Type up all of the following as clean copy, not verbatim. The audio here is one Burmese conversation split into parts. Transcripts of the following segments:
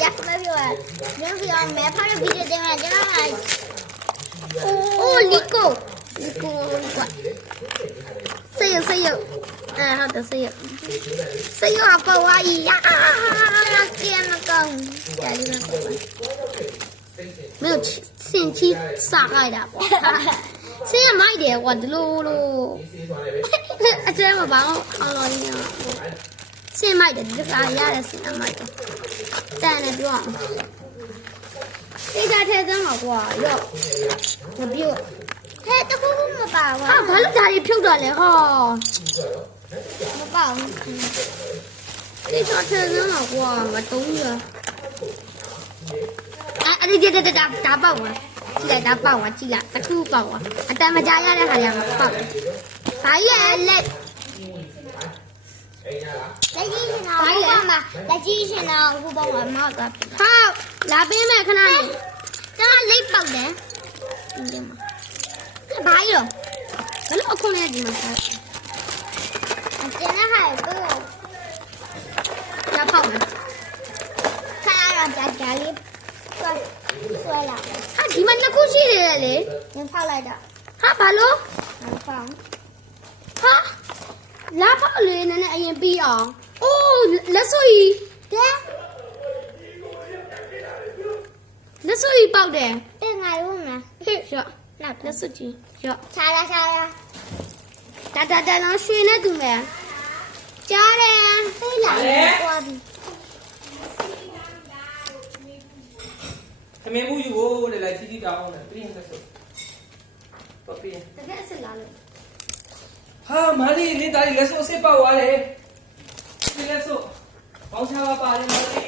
chắc mới vừa những video mẹ phát được video cho là cho nó này ô Lico quá xây dựng à không được xây dựng học cầu ai kia mà cần chạy đi没有信息撒开的，现在买点我的喽，这样我把我好了呢，现在买的这个哎呀的是哪买的？在那边，这家太真好过哟，那比我，太这个没办法，啊，把那家里漂着了哈，没办法，这家太真好过，没东西。这打爆啊！记得打爆啊！记得打哭爆啊！咱们家要的还两个爆，白眼泪。来继续呢，白眼吧，来继续呢，我帮我帽子。好，那边没看到你，这泪爆的，听见吗？看白了，我老空的地方看。现在还有个，要泡呢，看让家里。ဆွဲလာတယ်ဟာဒီမှာနှစ်ခုရှိတယ်လေနင်ဖောက်လိုက်တာဟာဘာလို့နင်ဖောက်ဟာလာဖောက်လေနည်းနည်းအရင်ပြီးအောင်အိုးလက်စွပ်ကြီးတဲ့လက်စွပ်ကြီးပေါက်တယ်တဲ့ငါရုံးမယ်ဟေ့ရော့လက်စွပ်ကြီးရော့ခြားလားဒါတော့ရွှေနဲ့တူမယ်ကြားတယ်သိလားကွာပြီခမင်းမှုယူဖို့လေလိုက်ကြီးတောင်းတယ်ပြင်းသက်ဆိုပေါ့ပြင်းတကယ်ဆက်လာလို့ဟာမာလီနေတိုင်းလက်ဆိုစစ်ပေါ့သွားတယ်ဒီလက်ဆိုပေါင်းချပါပါတယ်မာလီ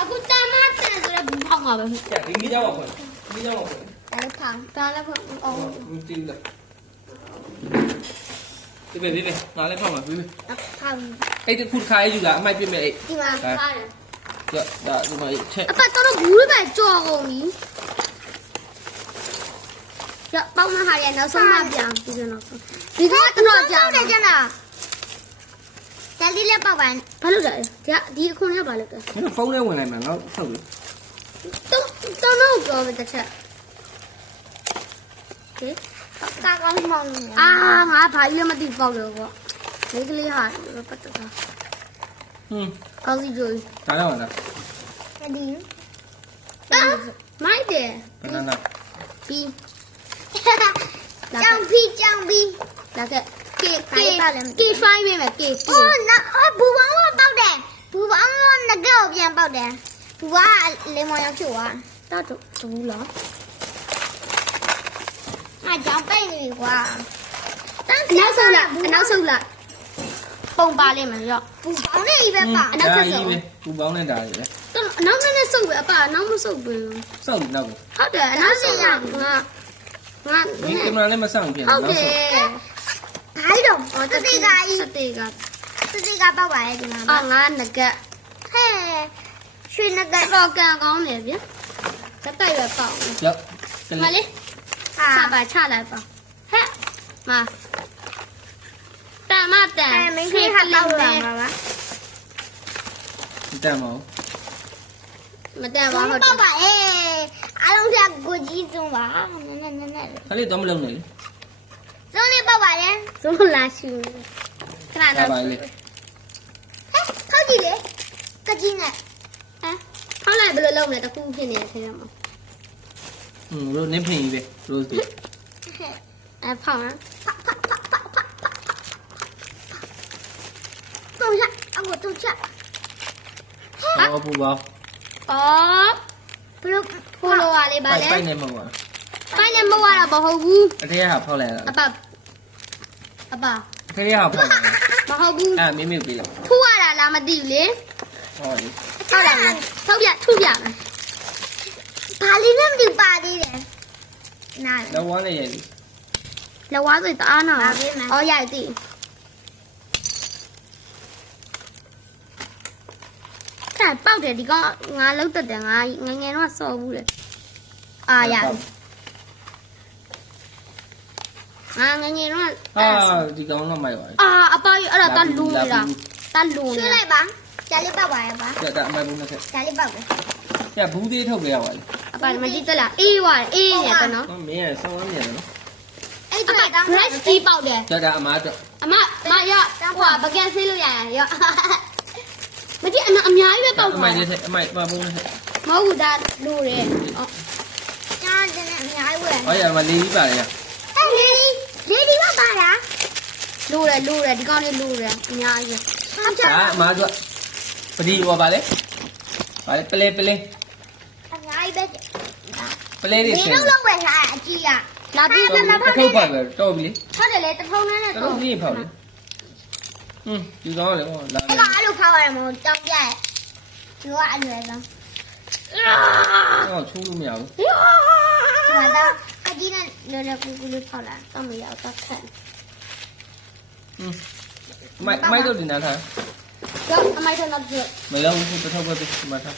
အခုတမတ်တယ်ဆိုတော့ဘူးဖောက်မှာပဲကြည့်ဒီကြောက်ပါခွန်းဒီကြောက်ပါခွန်းဒါလည်းဖောက်ဒါလည်းဖောက်အော်ဒီလက်ဒီပဲငါလည်းဖောက်မှာပြီဖောက်အဲ့တခုခါရေးယူတာအမိုက်ပြစ်မဲ့အဲ့ဒီမှာဖားတယ်ဒါဒီမှာချက်အဖတ်တော့ဘူးပဲကြော်ကုန်ပြီရပေါင်းမဟာရနောက်ဆုံးမှပြန်ပြီးတော့နောက်ဆုံးဒီကတော့ကြာတယ်ကျန်တာဒါလေးလည်းပေါက်ပါဘာလို့လဲဒီအခုနဲ့ဘာလို့လဲဖုန်းထဲဝင်လိုက်မှာငါဆောက်ပြီတော့ပြောပဲတစ်ချက်ဟေးကာကောင်းမောင်းနေအာငါဘာကြီးလည်းမသိပေါက်လို့ပေါ့မိကလေးဟာပတ်တာကောင်းစီကြိုးဒါတော့လားဒီမိုက်တယ်ဘယ်နာပြီးကြောင်ပြီးဒါကကေဖိုင်းပဲမယ်ကေအိုးနော်ဘူပေါင်းကပေါက်တယ်ဘူပေါင်းကငကောက်ပြန်ပေါက်တယ်ဘူကလေမောင်ရောက်ဖြစ်သွားတော့တူလားအားကြောင်ပိတ်နေပြီကွာနောက်ဆုံးလားပုံပါလိမ့်မယ်ရောဘူပေါင်းနဲ့ကြီးပဲပါအနောက်ဆက်ဆုံးပူပေါင်းနေတာလေတော့အနောက်နဲ့ဆုပ်ပဲအပအနောက်မဆုပ်ဘူးဆုပ်နောက်ဟုတ်တယ်အနောက်ဆက်ရငါဒီကင်မရာနဲ့မဆောင်ဖြစ်ဟုတ်တယ်ဘာလို့တော့တတိကပေါက်ပါရဲ့ဒီမှာအော်ငါငကက်ဟဲ့ရွှေငကက်တော့ကန်ကောင်းတယ်ဗျကက်တိုက်ရပေါက်ရောက်မလေးချပါချလိုက်ပါဟဲ့မတန်မတန်မင်းကြီးဟာတော့လာမှာပါတန်မအောင်မတန်ပါဟုတ်တယ်ပါအေးအားလုံးကကိုကြီးစုံပါနဲ့ခလေးတော့မလုံးနဲ့လေစုံနေပေါ့ပါလေစုံလာရှူခဏတော့ပါလေဟဲ့ခောက်ကြည့်လေကကြီးနဲ့ဟမ်ခောက်လိုက်ဘယ်လိုလုပ်မလဲတခုဖြစ်နေတယ်ထဲမှာရိုးနင်းဖင်ကြီးပဲရိုးစီဖောင်းတော့ရအကိုတော့ချက်အော်ပူပါအော်ဘလို့ခိုးလို့ရလေပါလေပိုက်နေမှာပါပိုက်နေမဝရမဟုတ်ဘူးအထေးဟာဖောက်လိုက်တာအပအထေးဟာဖောက်လိုက်မဟုတ်ဘူးအဲမင်းပေးလိုက်ထူရတာလားမသိဘူးလေဟုတ်လေဟုတ်လားထုတ်ပြမယ်ဘာလေးနဲ့မတူပါသေးတယ်နားလောဝါးနဲ့ရည်လောဝါးဆိုတအားနာအော်ရိုက်သိ看抱着ဒီကောင်ငါလုံးတက်တယ်ငါငငယ်တော့စော်ဘူးလေအာရငါငငယ်တော့ဟာဒီကောင်တော့မိုက်ပါအာအပကြီးအဲ့ဒါတလူနေတာ တာလူနေလိုက်ပါကြာလေးပောက်ပါရပါ ကြတာအမိုက်ဘူးနဲ့ခဲ့ ကြာလေးပောက်တယ် ကြဘူးသေးထုတ်ကြရပါလေ အပါမကြည့်တလားအေးွားအေးနေတယ်နော် မင်းရဆောင်းရမ်းနေတယ်နော် အဲ့ဒါတောင်း rice ကြီးပေါက်တယ် ကြတာအမားတော့ အမရဟိုပကံဆေးလို့ရရမကြည့်အများကြီးပဲပေါက် အ သွား မိုက်လေးအမိုက်ပါဘူးနဲ့ခဲ့ မဟုတ်ဘူးဒါလူတယ်ကြားတယ်အများကြီးဝယ် ဟောရမှာလေးကြီးပါလေရ အဲ့လေးဒီပါလားလူတယ်ဒီကောင်လေးလူတယ်အများကြီး ဒါအမားတော့ပဒီဟောပါလေပါလေပလဲပလဲ အများကြီးပဲ ပလဲလေး ဒီ ဆင်း လုံးလုံးဝယ်ထားအကြီးကလာပြီး တစ်ထုပ်ပါပဲတော့ပြီလေ ဟုတ်တယ်လေတဖုံးနဲ့ တစ် တော့ ထုပ်ကြီးဖောက်လေဒီကောင်းလေဟောလာ အဲ့ကအဲ့လိုဖောက်ရတယ်မဟုတ်တောင်းပြရဲ့ဒီကအလွယ်ဆုံး ဟောချိုးလို့မရဘူး ဒီမှာတော့အကြီးနဲ့လောလောကူကူလေးဖောက်လာတော့မရတော့ခက် မိုက်တော့ဒီနာထား တော့အမိုက်တော့ပြ မလုံးဘူးတစ်ထုပ်ပဲဒီမှာထား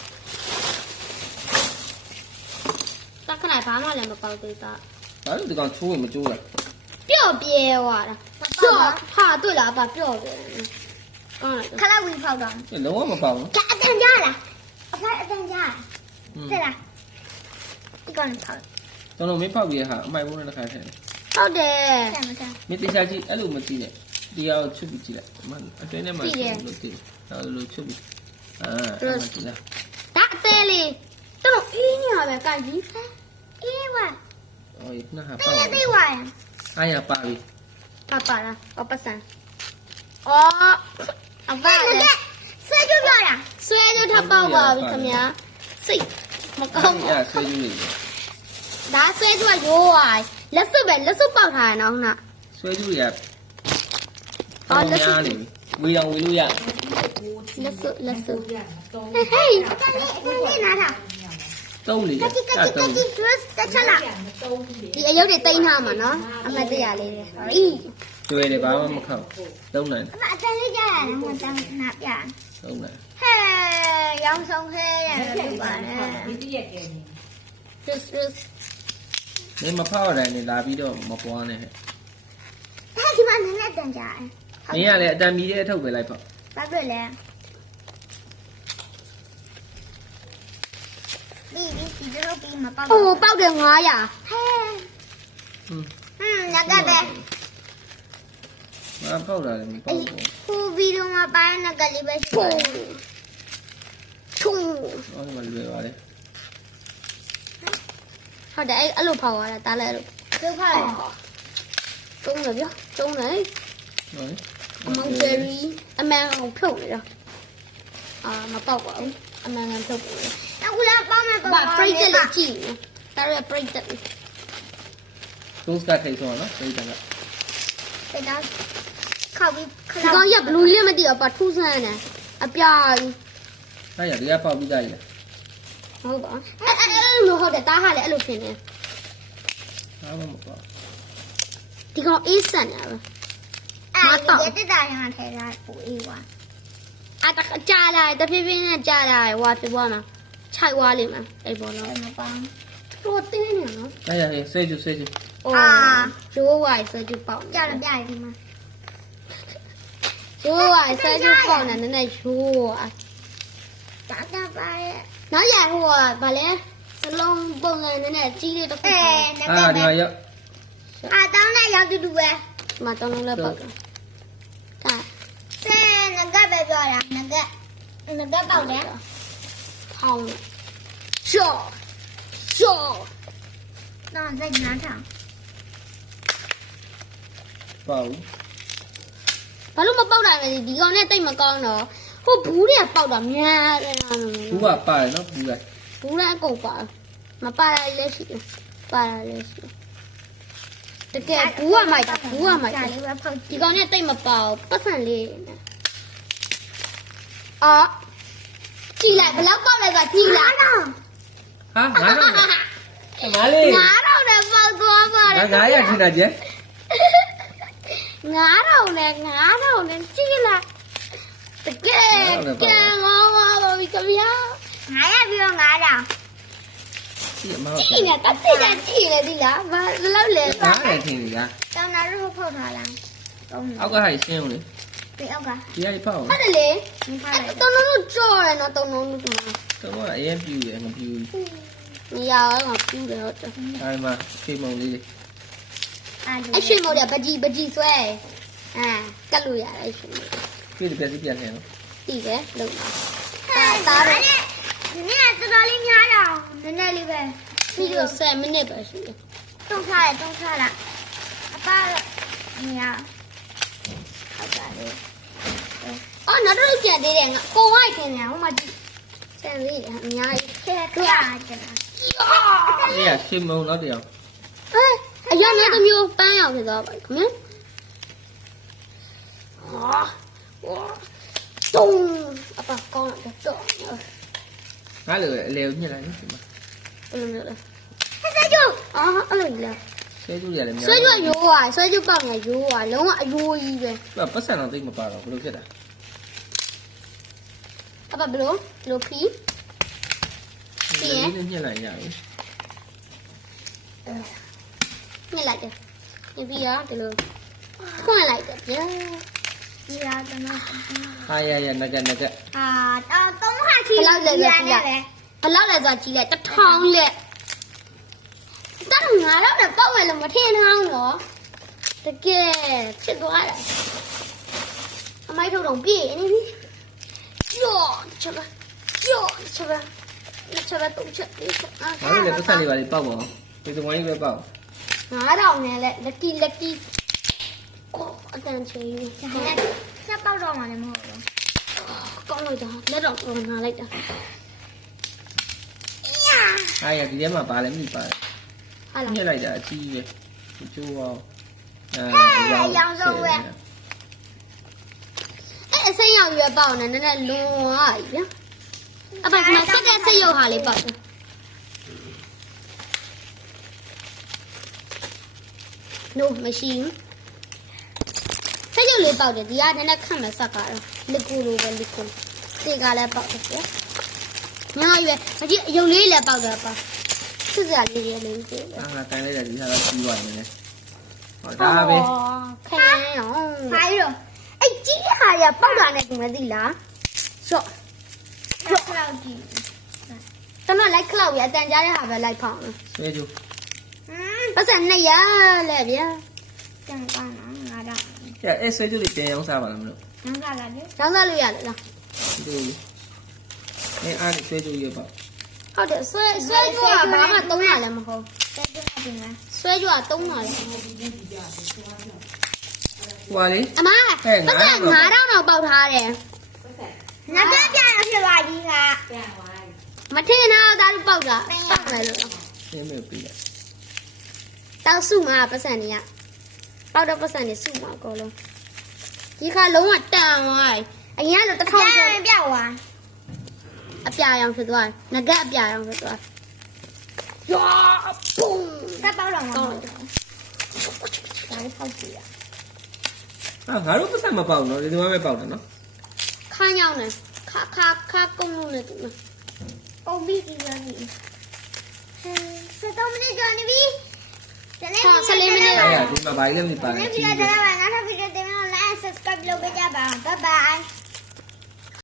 တက်ခလိုက်ဘာမှလည်းမပေါက်သေးတာ ဘာလို့ဒီကောင်ချိုးမချိုးလား ပျော့ပြဲသွားတာဆော့ဟာတွေ့လားပါပျော့ပြဲကောင်းလိုက်ခလိုက်ဝင်ဖောက်တော့ လုံးဝမပေါဘူး အတန်ကြလားအဖိုးအတန်ကြတဲ့လားဒီကောင်ဖောက် တော်မင်းဖောက်ပြီးဟာအမိုက်ဘုံနဲ့တစ်ခါထည့်တယ် ဟုတ်တယ်ဆက်မဆက် မင်းတေချာကြည့်အဲ့လိုမကြည့်နဲ့ဒီအောင်ချုပ်ပြီးကြည့်လိုက်မအတွင်းထဲမှာလို့ကြည့်တော့လို့ချုပ်ပြီးအဲ့မှာကြည့်လား ဒါအသေးလေးတော့အေးညာပဲကြိုက်ကြီးအေးဝါ အော်နှာဟာ အေး ပေါ့ သေးဝါ အားရပါပြီ ပါလားပစံအော်အပါလေဆွဲကြပြတာဆွဲကြထပ်ပေါက်ပါပြီခင်ဗျာစိတ်မကောင်း အဲ့ဆွဲကြည့်နေတယ် ဒါဆွဲကြရိုးဝါလက်စွပ်ပဲလက်စွပ်ပေါက်ထားရနော်ဟုတ် ဆွဲကြည့်ရနေဝေးအောင်ဝေးလို့ရ လက်စွပ်ဟေးဟေးနားထား တုံးလေ ကတိကတိကတိ twist တချလာဒီအယုတ်တွေတိန်းထားမှာနော်အမတ်တရလေးတွေဟေး ကျွဲတယ်ဘာမှမခောက်သုံးနိုင် အမအတန်လေးကြားရတယ်ဟိုတန်းနာပြ သုံးနိုင် ဟဲရောင်ဆောင်ခဲရတယ်ပါနဲ့ twist twist မင်းမဖောက်တိုင်းနေလာပြီးတော့မပွားနဲ့ဟဲ့ ဒါဒီမှာနည်းနည်းတန်ကြတယ် မင်းကလည်းအတန်မီတဲ့အထုပ်ပဲလိုက်ပေါ့ ဘာဖြစ်လဲဒီတော့ပြီးမပေါက်အိုးပေါက်တယ်900ဟဲ ဟွန်း ငါကပဲ ငါဖောက်တာလည်းမပေါက်ဘူး ဟိုဗီဒီယိုမှာပိုင်းနကလေးပဲရှိတယ်ထုံ ဟောဒီမှာလွယ်ပါလေ ဟုတ်တယ်အဲ့လိုဖောက်ရတာဒါလည်းအဲ့လိုဖောက်ရတယ်တုံးတယ်ဗျတုံးတယ် ဟုတ် အမောင်ဂျယ်ရီအမှန်အောင်ဖြုတ်နေတာမပေါက်ပါဘူးအမှန်ကန်ဖြုတ်တယ်အခုလည်းပေါက်မယ်ပါပရိတ်တက်လေးကြည့်ဒါရပရိတ်တက် တိုးစကထိတ်ဆုံးနော်စိတ်တက်က 这张靠比你刚也不录里面的把土山呢，啊边儿， အဲ့ရတရားပေါက်ပြီးသားကြီးလား 好吧？没好的，打下来录片呢， ဘာမှမပေါက် 你讲 A 三呢？哎，也得打上台上补一碗。啊，这加来，这偏偏呢加来，我这包呢，菜挖里面，哎包了，怎么帮？多顶呢？ အဲ့ရဟေးစိတ်ကျစိတ်ကျ 哦，就我爱色就包，叫了别人吗？就我爱色就包呢，那说，咋的吧？那也我把嘞，是龙包呢，那鸡的都哎，那 အာ 个 ဒီမှာ 呗。 ရောက် 啊，当然要嘟嘟呗。嘛当然了包的，看。对，那个别漂亮，那个包的。好，笑笑，那我再给拿上。 ပေါက် ဘာလို့မပေါက်တာလဲဒီကောင်နဲ့တိတ်မကောင်းတော့ဟိုဘူးတွေကပေါက်တာများတယ်နော် ဘူးကပါတယ်နော်ဘူးက ဘူးလည်းအကုန်ပါမပါရလည်းရှိတယ်ပါရလည်းရှိတကယ်ဘူးကမိုက်တာဘူးကမိုက်တာ 家里边泡 ဒီကောင်နဲ့တိတ်မပေါက်ပတ်စံလေးအော်ကြည့်လိုက်ဘယ်လောက်ပေါက်လဲဆိုကြည့်လိုက် 拿上。 ဟာငါတော့ငါလေး 9000နဲ့ပေါက်သွားပါတ ငါ ယ် ငါရထင်တာကျဲ 9000နဲ့ကြည့်လိုက်တကယ်ကံကောင်းပါပြီခင်ဗျာ 拿呀，比如拿上。 ကြည့်မဟုတ် ကြည့်နေတာတိတ်ကြည့်လေဒီလားဘာလို့လဲ ငါလည်းထင်နေကြ 到那之后泡茶了。 အောက်ကဟာရှင်းဦးလေ ဒီအောက်က ဒီကဖောက် ဟုတ်တယ်လေတုံးလုံးကြော်တယ်နော်တုံးလုံးဒီမှာ တော့အရင်ပြူတယ်မပြူ နေရာတော့ပြူတယ်ဟုတ်တယ် အဲဒီမှာခေမုံလေးတွေ အရှင်မို့တယ်ပကြီးဆွဲကတ်လို့ရတယ်အရှင်မို့ ပြည့်တယ်ပြည့်ပြန်နေနော် တီးတယ်လုံးပါ သားတယ်ဒီနေ့ကတော်တော်လေးများတာနည်းနည်းလေးပဲ ပြီးတော့10မိနစ်ပဲရှိတယ် တုံးထားလားအပါနေရဟုတ်ပါလေ အော်နောက်တော့ကြံသေးတယ်ငါကိုဝိုက်ခင်ညာဟိုမှာကြံသေးအများကြီး ခဲပြာကျန်တာ အေးရခေမုံတော့တရား အရာနဲ့တစ်မျိုးပန်းရောက်ဖြစ်သွားပါခင်ဗျာတုံးအပကောင်းတော့ ငါလည်းအလေကိုညှစ်လိုက်နော်ဒီမှာ အဲ့လိုမျိုးလဲ ဆက်ကြ အော်အဲ့လိုလဲ ဆွဲကြည့်ရတယ်များ ဆွဲကြရိုးွာဆွဲကြပေါက်နေရိုးွာလုံးဝအယိုးကြီးပဲ သူကပတ်စံတော့သိမပါတော့ဘယ်လိုဖြစ်တာ အပဘလို့ဖီး ဒီလိုညှစ်လိုက်ရတယ် ညစ်လိုက်တယ်ပြီးတော့ဒီလိုခွန့်လိုက်တယ်ဗျာ ဒီရတော့ ဟာရငက အာတုံးဟာချီ ဘလောက်လဲဆိုကြည့်လိုက်ဘလောက်လဲဆိုကြည့်လိုက်1000လက်တော့ငါတော့ပေါက်ဝဲလို့မထင်အောင်တော့တကယ်ဖြစ်သွားတယ်အမိုက်ထုတ်တော့ပြေးနေပြီကြော့ချက်ပါတုံးချက်လေးချက် ငါတို့လည်းပတ်စံလေးပါလေးပေါက်ပါဒီသမိုင်းပဲပေါက် 9000နဲ့လက် lucky ကိုအတန်ချေး ဆက်ပေါက်တော့မှလည်းမဟုတ်ဘူး ကောင်းလို့ဒါလက်တော့ကောင်းလာလိုက်တာ ဟာရဒီထဲမှာပါလဲမသိပါ ဟာလား ညှစ်လိုက်တာအကြီးပဲကျိုးအောင် အဲ့အစိမ်းရောက်ရွယ်ပေါက်နေနည်းနည်းလွန်သွားပြီဗျာအပကမဆက်တဲ့စိတ်ရုပ်ဟာလေးပေါက်တယ်နို့မရှိဘူးစိတ်ရုပ်လေးပေါက်တယ်ဒီကနည်းနည်းခန့်မဲ့ဆက်ကတော့လီကူလိုပဲလီကူတေကလည်းပေါက်တယ်ဗျာညာရွယ်မကြည့်ရုပ်လေးလည်းပေါက်တယ်ပါစစ်စရာလေးလေးလေးကြည့်တယ် ငါတိုင်းလိုက်တာဒီဟာတော့ပြီးသွားတယ်လေဟောဒါပဲ ခိုင်းအောင် ဘာလို့ အဲ့ကြီးဟာရပေါက်တာနဲ့ဒီမသိလားရှော့ လောက်ကြည့် ကျွန်တော်လိုက်ခလောက်ရအတန်ကြားတဲ့ဟာပဲလိုက်ဖောင်းလို့ ဆွဲကြိုး ပတ်စံ200လဲဗျာ ကျန်ပါနော်ငါတော့ အဲ့ဆွဲကြိုးလေးတင်အောင်စားပါလားမလို့ ငါကလာလေ ရောင်းစားလို့ရတယ်လား ဒီအဲ့အားဆွဲကြိုးရပါ ဟုတ်တယ်ဆွဲကြွားဘာမှ300လည်းမဟုတ် တက်ကြပါတင်လား ဆွဲကြွား300လည်း ဟွာလေ အမပတ်စံ9000တော့ပေါက်ထားတယ် ငါကပြန်ရဖြစ်ပါကြီးက မထင်တော့ဒါတို့ပေါက်တာပေါက်တယ်လို့ ရှင်းမယ်ပြီးလိုက် တောက်စုမှာပတ်စံတွေကပေါက်တော့ပတ်စံတွေစုမှာအကုန်လုံးဒီခါလုံးဝတန်သွားတယ်အရင်ကလို့1000 ပြန် ကျော် ပြောက်သွား အပြာရောင်ဖြစ်သွားတယ်ငကတ်အပြာရောင်ဖြစ်သွားယောပုံ ဆက်ပေါက်တော့မှာ ကော မ င်း ဟုတ် တယ် ဘူးဒါလေးဖောက်ကြည့်ရ ဟာငါတို့ပတ်စံမပေါက်နော်ဒီသမားပဲပေါက်တယ်နော် ခါညောင်းတယ်ခါကုန်းလို့လည်းတူတယ် ပုံပြီးကြည့်ရပြီ73မိနစ်ကျော်နေပြီ 14မိနစ် အဲ့ရဒီမှာဘာလဲမသိပါ ဒီ ဘူး ဗီဒီယိုတော့ငါတို့ဗီဒီယိုတင်မလို့ like subscribe လုပ်ပေးကြပါဦး bye bye